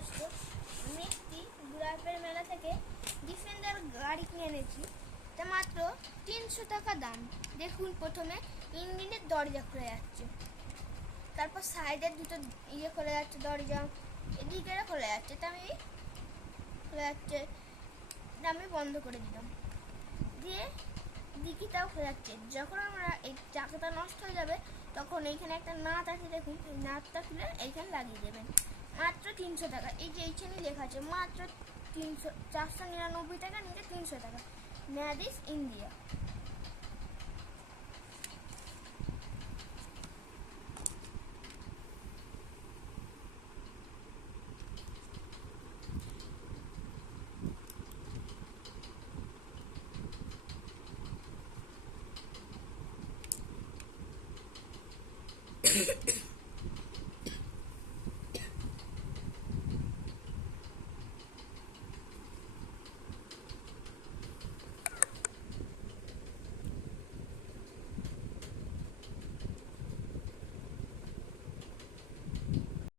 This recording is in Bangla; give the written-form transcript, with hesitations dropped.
দোস্ত, আমি একটি গুড়াপের মেলা থেকে ডিফেন্ডার গাড়ি কিনে এনেছি। তা মাত্র 300 টাকা দাম। দেখুন, প্রথমে ইঞ্জিনের দরজা খুলে যাচ্ছে, তারপর সাইডের দুটো খুলে যাচ্ছে দরজা, এদিকে খুলে যাচ্ছে। তা আমি খুলে যাচ্ছে, আমি বন্ধ করে দিলাম, দিয়ে ডিকিটাও খুলে যাচ্ছে। যখন আমরা এই চাকাটা নষ্ট হয়ে যাবে তখন এইখানে একটা নাট আছে, দেখুন এই নাটটা খুলে এইখানে লাগিয়ে দেবেন। মাত্র 300 টাকা। এই যে এইখানে লেখা আছে মাত্র 499 টাকা, নিচে 300 টাকা। Mad is India.